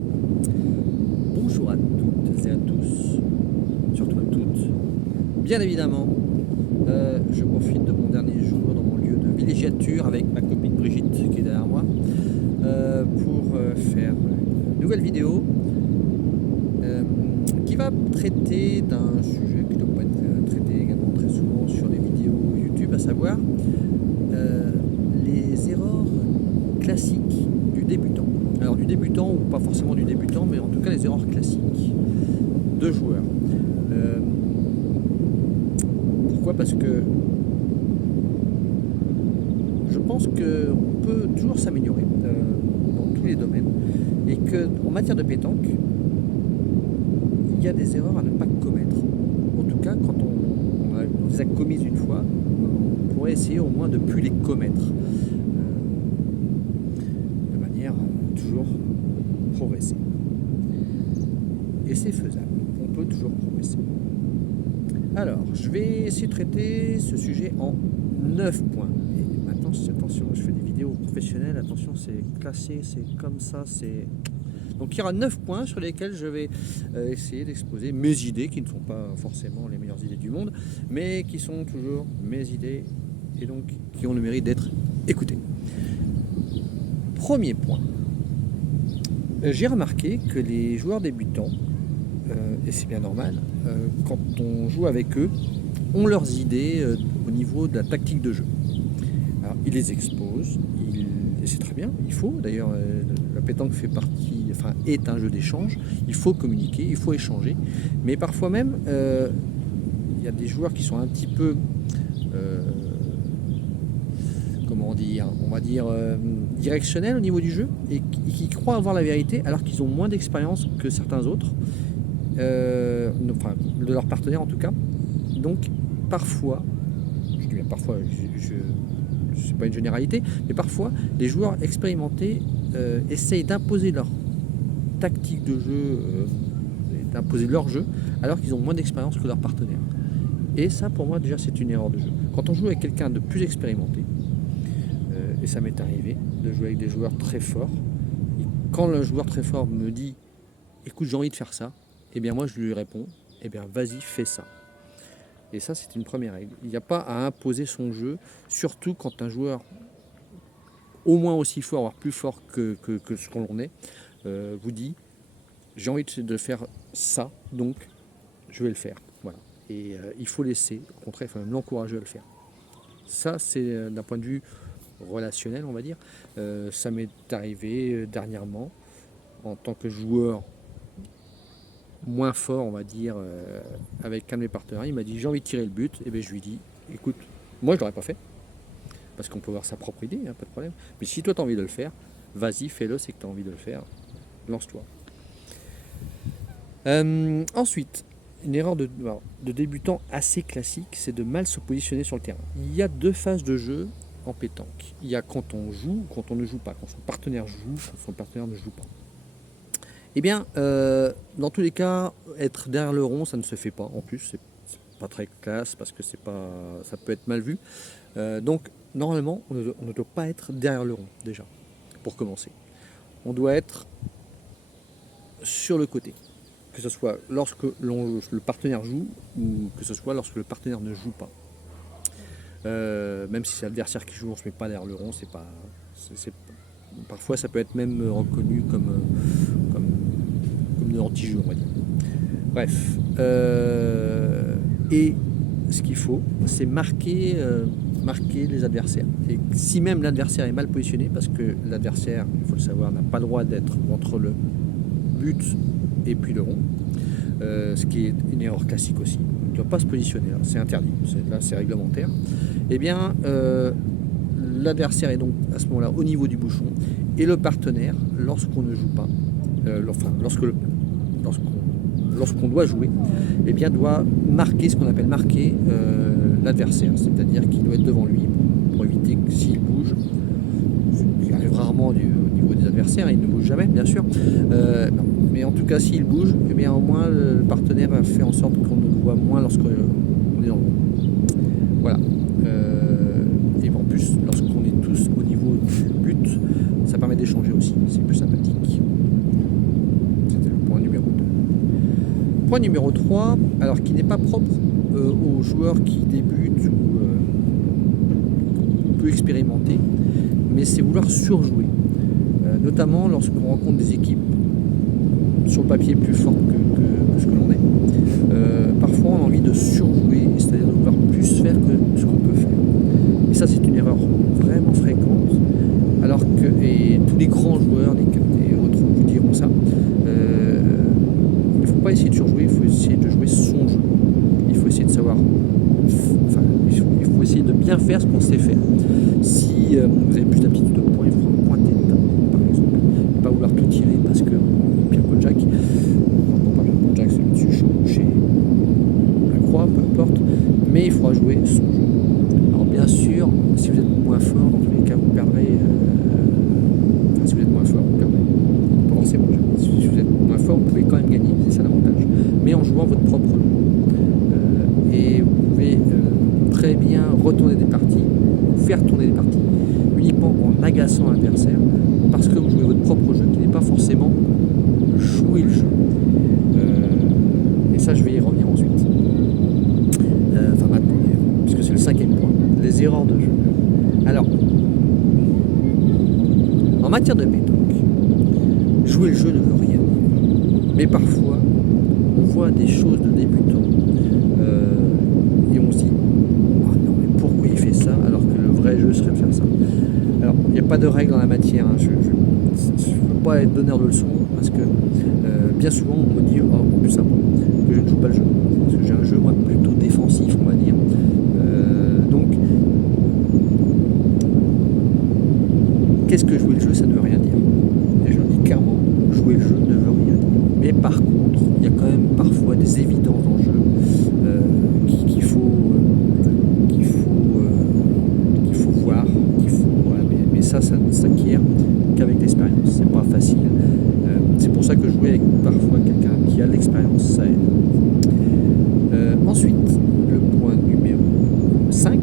Bonjour à toutes et à tous, surtout à toutes. Bien évidemment, je profite de mon dernier jour dans mon lieu de villégiature avec ma copine Brigitte qui est derrière moi pour faire une nouvelle vidéo qui va traiter d'un sujet qui ne doit pas être traité également très souvent sur les vidéos YouTube, à savoir les erreurs classiques du débutant. Alors du débutant ou pas forcément du débutant, mais en tout cas les erreurs classiques de joueurs. Pourquoi? Parce que je pense qu'on peut toujours s'améliorer dans tous les domaines et qu'en matière de pétanque, il y a des erreurs à ne pas commettre. En tout cas, quand on les a commises une fois, on pourrait essayer au moins de ne plus les commettre de manière à toujours progresser. Et c'est faisable, on peut toujours progresser. Alors, je vais essayer de traiter ce sujet en 9 points. Et maintenant, attention, je fais des vidéos professionnelles, attention, c'est classé, c'est comme ça, c'est... Donc il y aura 9 points sur lesquels je vais essayer d'exposer mes idées, qui ne sont pas forcément les meilleures idées du monde, mais qui sont toujours mes idées, et donc qui ont le mérite d'être écoutées. Premier point. J'ai remarqué que les joueurs débutants, et c'est bien normal, quand on joue avec eux, ont leurs idées au niveau de la tactique de jeu. Alors, ils les exposent, et c'est très bien, il faut. D'ailleurs, la pétanque est un jeu d'échange, il faut communiquer, il faut échanger. Mais parfois même, il y a des joueurs qui sont un petit peu, directionnels au niveau du jeu, et qui croient avoir la vérité alors qu'ils ont moins d'expérience que certains autres. De leurs partenaires en tout cas. Donc parfois, je dis bien parfois, c'est pas une généralité, mais parfois les joueurs expérimentés essayent d'imposer leur tactique de jeu, d'imposer leur jeu, alors qu'ils ont moins d'expérience que leurs partenaires. Et ça, pour moi, déjà, c'est une erreur de jeu. Quand on joue avec quelqu'un de plus expérimenté, et ça m'est arrivé de jouer avec des joueurs très forts, et quand le joueur très fort me dit « Écoute, j'ai envie de faire ça », eh bien moi je lui réponds, eh bien vas-y, fais ça. Et ça, c'est une première règle. Il n'y a pas à imposer son jeu, surtout quand un joueur au moins aussi fort, voire plus fort que ce qu'on est, vous dit j'ai envie de faire ça, donc je vais le faire. Voilà. Et il faut laisser, au contraire, il faut même l'encourager à le faire. Ça, c'est d'un point de vue relationnel, on va dire. Ça m'est arrivé dernièrement en tant que joueur moins fort, on va dire, avec un de mes partenaires. Il m'a dit j'ai envie de tirer le but, et bien je lui dis écoute, moi je l'aurais pas fait parce qu'on peut avoir sa propre idée, hein, pas de problème, mais si toi tu as envie de le faire, vas-y, fais-le, c'est que tu as envie de le faire, lance-toi. Ensuite, une erreur de débutant assez classique, c'est de mal se positionner sur le terrain. Il y a deux phases de jeu en pétanque. Il y a quand on joue, quand on ne joue pas, quand son partenaire joue, quand son partenaire ne joue pas. Eh bien, dans tous les cas, être derrière le rond, ça ne se fait pas. En plus, c'est pas très classe parce que ça peut être mal vu. Donc, normalement, on ne doit pas être derrière le rond, déjà, pour commencer. On doit être sur le côté, que ce soit lorsque le partenaire joue ou que ce soit lorsque le partenaire ne joue pas. Même si c'est l'adversaire qui joue, on ne se met pas derrière le rond, parfois ça peut être même reconnu comme de l'anti-jeu, on va dire. Bref. Et ce qu'il faut, c'est marquer les adversaires. Et si même l'adversaire est mal positionné, parce que l'adversaire, il faut le savoir, n'a pas le droit d'être entre le but et puis le rond, ce qui est une erreur classique aussi. Il ne doit pas se positionner, là, c'est interdit, là c'est réglementaire. Eh bien, l'adversaire est donc à ce moment-là au niveau du bouchon, et le partenaire, lorsqu'on ne joue pas, lorsqu'on doit jouer, eh bien, doit marquer ce qu'on appelle marquer l'adversaire, c'est-à-dire qu'il doit être devant lui pour éviter que s'il bouge, il arrive rarement au niveau des adversaires, il ne bouge jamais bien sûr, mais en tout cas s'il bouge, eh bien au moins le partenaire fait en sorte qu'on ne le voit moins lorsqu'on est dans le rond. Voilà. Et en plus, lorsqu'on est tous au niveau du but, ça permet d'échanger aussi, c'est plus sympathique. Point numéro 3, alors qui n'est pas propre aux joueurs qui débutent ou peu expérimentés, mais c'est vouloir surjouer. Notamment lorsqu'on rencontre des équipes sur le papier plus fortes que ce que l'on est. Parfois on a envie de surjouer, c'est-à-dire de vouloir plus faire que ce qu'on peut faire. Et ça c'est une erreur vraiment fréquente, alors que, et tous les grands joueurs, les autres vous diront ça, il ne faut pas essayer de surjouer, il faut essayer de jouer son jeu. Il faut essayer de savoir, enfin, il faut essayer de bien faire ce qu'on sait faire. Si vous avez plus d'aptitude au point, il faut pointer dedans, par exemple. Et pas vouloir tout tirer parce que Pierre Paul Jacques, non pas Pierre Paul Jacques, c'est Monsieur Chaud chez la Croix, peu importe, mais il faudra jouer son jeu. Alors bien sûr, si vous êtes moins fort, dans tous les cas, vous perdrez. Enfin, si vous êtes moins fort, vous perdrez. Pas forcément. Si vous êtes moins fort, vous pouvez quand même gagner, c'est ça l'avantage. Mais en jouant votre propre jeu. Et vous pouvez très bien retourner des parties, faire tourner des parties, uniquement en agaçant l'adversaire, parce que vous jouez votre propre jeu, qui n'est pas forcément jouer le jeu. Et ça, je vais y revenir ensuite. Enfin maintenant, puisque c'est le 5e point, les erreurs de jeu. Alors, en matière de pétanque, jouer le jeu ne veut rien dire. Mais parfois, on voit des choses de débutants et on se dit oh non, mais pourquoi il fait ça alors que le vrai jeu serait de faire ça. Alors, il n'y a pas de règle dans la matière, hein. Je ne veux pas être donneur de leçons parce que bien souvent on me dit oh, plus simple, que je ne joue pas le jeu. Parce que j'ai un jeu moi plutôt défensif, on va dire. Donc, qu'est-ce que jouer le jeu? Ça ne veut rien dire. Et je le dis clairement, jouer le jeu ne veut rien dire. Mais par contre, il y a quand même parfois des évidences dans le jeu qu'il faut voir, voilà, mais ça ne s'acquiert qu'avec l'expérience. C'est pas facile. C'est pour ça que jouer avec parfois quelqu'un qui a de l'expérience, ça aide. Ensuite, le point numéro 5,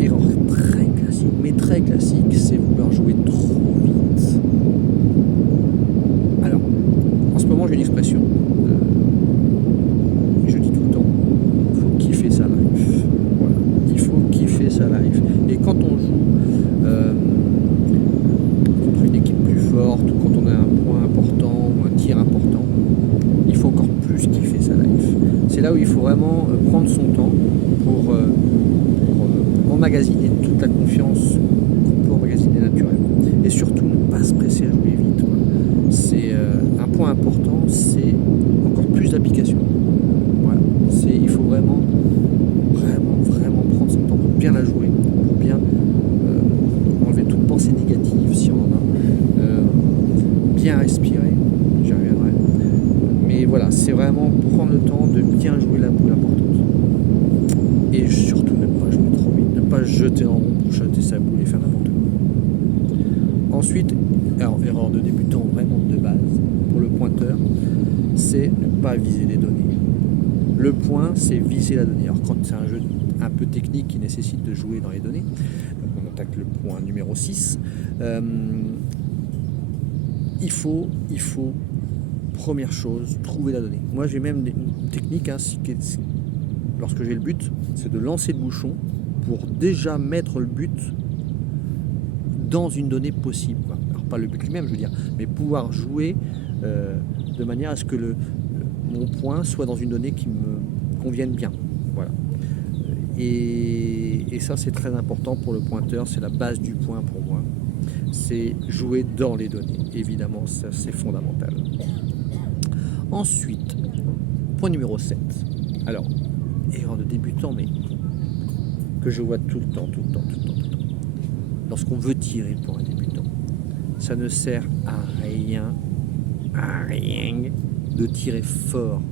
erreur très classique, mais très classique, c'est vouloir jouer trop vite. Alors, en ce moment j'ai une expression, je dis tout le temps, il faut kiffer sa life. Voilà, il faut kiffer sa life. Et quand on joue contre une équipe plus forte, ou quand on a un point important ou un tir important, il faut encore plus kiffer sa life. C'est là où il faut vraiment prendre son temps pour emmagasiner toute la confiance qu'on peut emmagasiner naturellement. Et surtout ne pas se presser à jouer vite, quoi. C'est un point important, c'est encore plus d'application. Voilà. Il faut vraiment prendre son temps pour bien la jouer, pour bien enlever toute pensée négative si on en a, bien respirer, j'y reviendrai. Mais voilà, c'est vraiment prendre le temps de bien jouer la boule importante. Et surtout ne pas jouer trop vite, ne pas jeter en rond pour jeter sa boule et faire n'importe quoi. Ensuite, alors, erreur de débutant vraiment de base pour le pointeur, c'est ne pas viser les données. Le point, c'est viser la donnée. Alors quand c'est un jeu un peu technique qui nécessite de jouer dans les données, donc on attaque le point numéro 6, il faut, première chose, trouver la donnée. Moi j'ai même une technique, hein, lorsque j'ai le but, c'est de lancer le bouchon pour déjà mettre le but dans une donnée possible, quoi. Alors pas le but lui-même, je veux dire, mais pouvoir jouer de manière à ce que mon point soit dans une donnée qui me convienne bien. Voilà. Et ça c'est très important pour le pointeur, c'est la base du point pour moi. C'est jouer dans les données, évidemment, ça c'est fondamental. Ensuite, point numéro 7. Alors, erreur de débutant, mais que je vois tout le temps. Lorsqu'on veut tirer pour un débutant, ça ne sert à rien de tirer fort.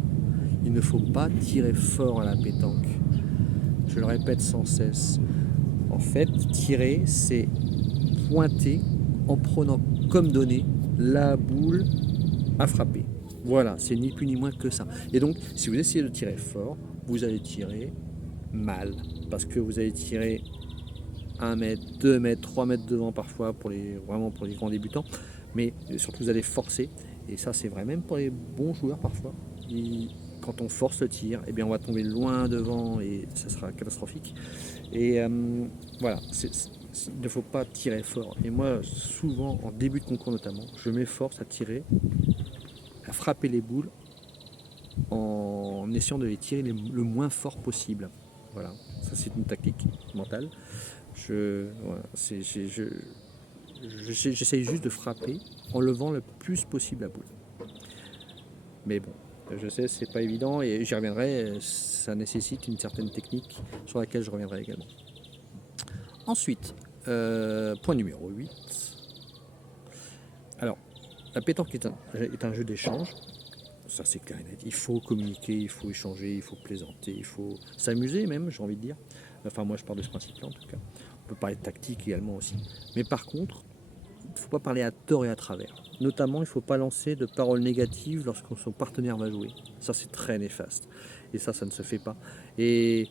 Il ne faut pas tirer fort à la pétanque. Je le répète sans cesse. En fait, tirer, c'est pointer en prenant comme donnée la boule à frapper. Voilà, c'est ni plus ni moins que ça. Et donc, si vous essayez de tirer fort, vous allez tirer mal. Parce que vous allez tirer 1 mètre, 2 mètres, 3 mètres devant parfois, vraiment pour les grands débutants. Mais surtout, vous allez forcer. Et ça, c'est vrai, même pour les bons joueurs parfois. quand on force le tir, eh bien on va tomber loin devant et ça sera catastrophique. Et voilà, il ne faut pas tirer fort. Et moi, souvent, en début de concours notamment, je m'efforce à tirer, à frapper les boules en essayant de les tirer le moins fort possible. Voilà, ça c'est une tactique mentale. J'essaye juste de frapper en levant le plus possible la boule. Mais bon, je sais, c'est pas évident et j'y reviendrai, ça nécessite une certaine technique sur laquelle je reviendrai également. Ensuite, point numéro 8. Alors, la pétanque est un jeu d'échange, ça c'est clair et net. Il faut communiquer, il faut échanger, il faut plaisanter, il faut s'amuser même, j'ai envie de dire. Enfin, moi je pars de ce principe-là en tout cas. On peut parler de tactique également aussi. Mais par contre, il ne faut pas parler à tort et à travers. Notamment, il ne faut pas lancer de paroles négatives lorsque son partenaire va jouer. Ça, c'est très néfaste. Et ça ne se fait pas. Et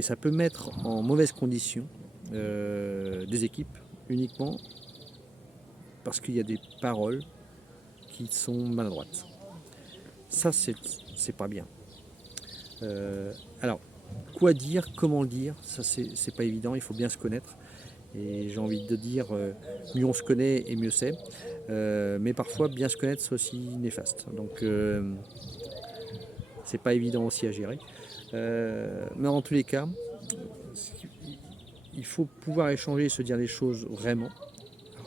ça peut mettre en mauvaise condition des équipes uniquement parce qu'il y a des paroles qui sont maladroites. Ça, c'est pas bien. Alors, quoi dire, comment le dire, ça, c'est pas évident. Il faut bien se connaître. Et j'ai envie de dire, mieux on se connaît et mieux c'est. Mais parfois, bien se connaître, c'est aussi néfaste. Donc, c'est pas évident aussi à gérer. Mais en tous les cas, il faut pouvoir échanger et se dire les choses vraiment,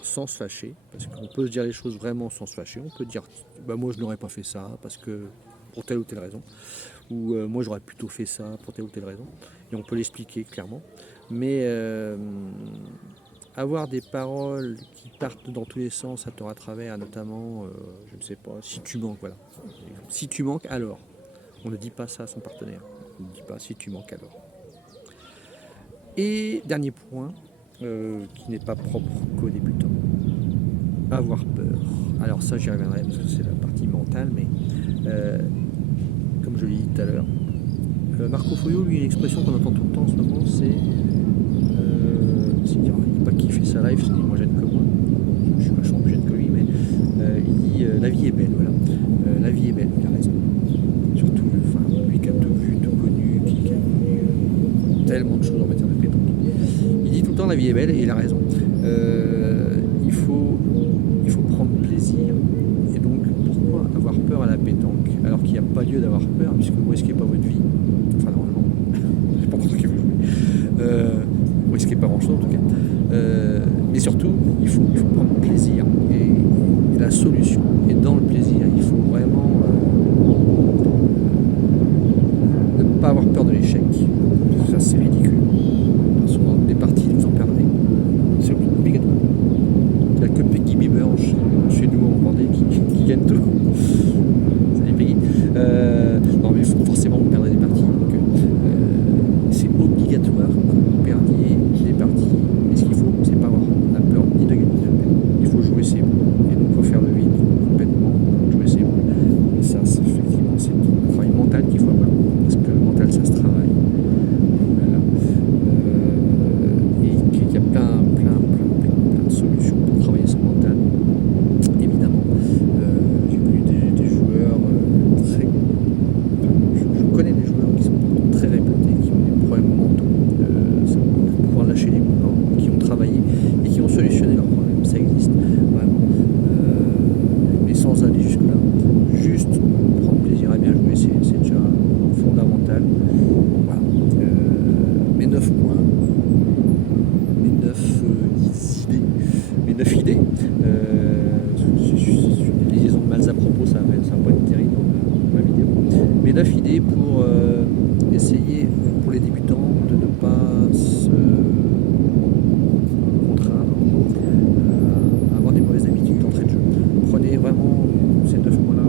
sans se fâcher. Parce qu'on peut se dire les choses vraiment sans se fâcher. On peut dire, bah, moi je n'aurais pas fait ça parce que pour telle ou telle raison. Ou moi j'aurais plutôt fait ça pour telle ou telle raison. Et on peut l'expliquer clairement. Mais avoir des paroles qui partent dans tous les sens à tort à travers, notamment, je ne sais pas, si tu manques, voilà. Si tu manques, alors. On ne dit pas ça à son partenaire. On ne dit pas si tu manques, alors. Et dernier point, qui n'est pas propre qu'aux débutants, avoir peur. Alors ça, j'y reviendrai parce que c'est la partie mentale, mais comme je l'ai dit tout à l'heure, Marco Foglio, lui, une expression qu'on entend tout le temps en ce moment, c'est dire, il dit pas qu'il fait sa live, c'est moins jeune que moi, je suis vachement plus jeune que lui, mais il dit la vie est belle, voilà. La vie est belle, il a raison. Surtout lui qui a tout vu, tout connu, qui a connu tellement de choses en matière de pétanque. Il dit tout le temps la vie est belle et il a raison. Il faut prendre plaisir. Et donc pourquoi avoir peur à la pétanque alors qu'il n'y a pas lieu d'avoir peur puisque vous risquez pas votre vie. Enfin normalement, c'est pas contre qui vous jouez. Vous risquez pas grand chose en tout cas. Mais surtout, il faut prendre plaisir. Et la solution est dans le plaisir. Il faut vraiment ne pas avoir peur de l'échec. Ça c'est ridicule. Souvent des parties vous en perdrez. C'est obligatoire. Il n'y a que Peggy Bieber chez nous en Vendée qui gagne tout. Salut Peggy. Non mais forcément vous perdrez des parties. Donc c'est obligatoire que vous perdiez des parties. Mais ce qu'il faut, c'est pas avoir la peur ni de gagner ni de perdre. Il faut jouer ses boules. Et donc faut faire le vide complètement, jouer ses boules. Et ça, effectivement, c'est un travail mental qu'il faut avoir. Parce que le mental, ça se travaille. Voilà. Et qu'il y a plein de solutions pour travailler son mental. Évidemment. J'ai connu des joueurs très... je connais des joueurs qui sont très réputés, qui ont des problèmes mentaux, pour pouvoir lâcher les boules, qui ont travaillé et qui ont solutionné leurs problèmes. Ça existe, vraiment. Mais sans aller jusque-là. Juste prendre plaisir à bien jouer, c'est déjà fondamental. Voilà. Mes 9 points, mes 9 idées, les liaisons de mal à propos, ça va pas être terrible dans ma vidéo. Mes 9 idées pour essayer, pour les débutants, de ne pas se contraindre à avoir des mauvaises habitudes d'entrée de jeu. Prenez vraiment ces 9 points-là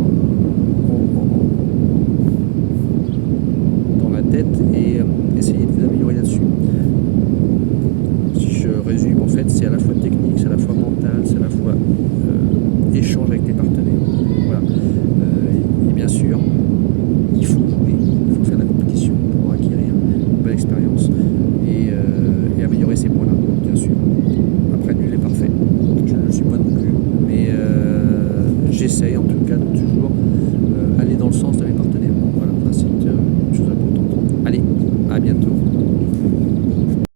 dans la tête et essayez de vous améliorer là-dessus. Si je résume, en fait, c'est à la fois technique, c'est à la fois mental, c'est à la fois échange avec les partenaires. Voilà. Et bien sûr, il faut jouer, il faut faire de la compétition pour acquérir une belle expérience et améliorer ces points-là, bien sûr. Après, nul n'est parfait, je ne le suis pas non plus, mais j'essaye en tout cas toujours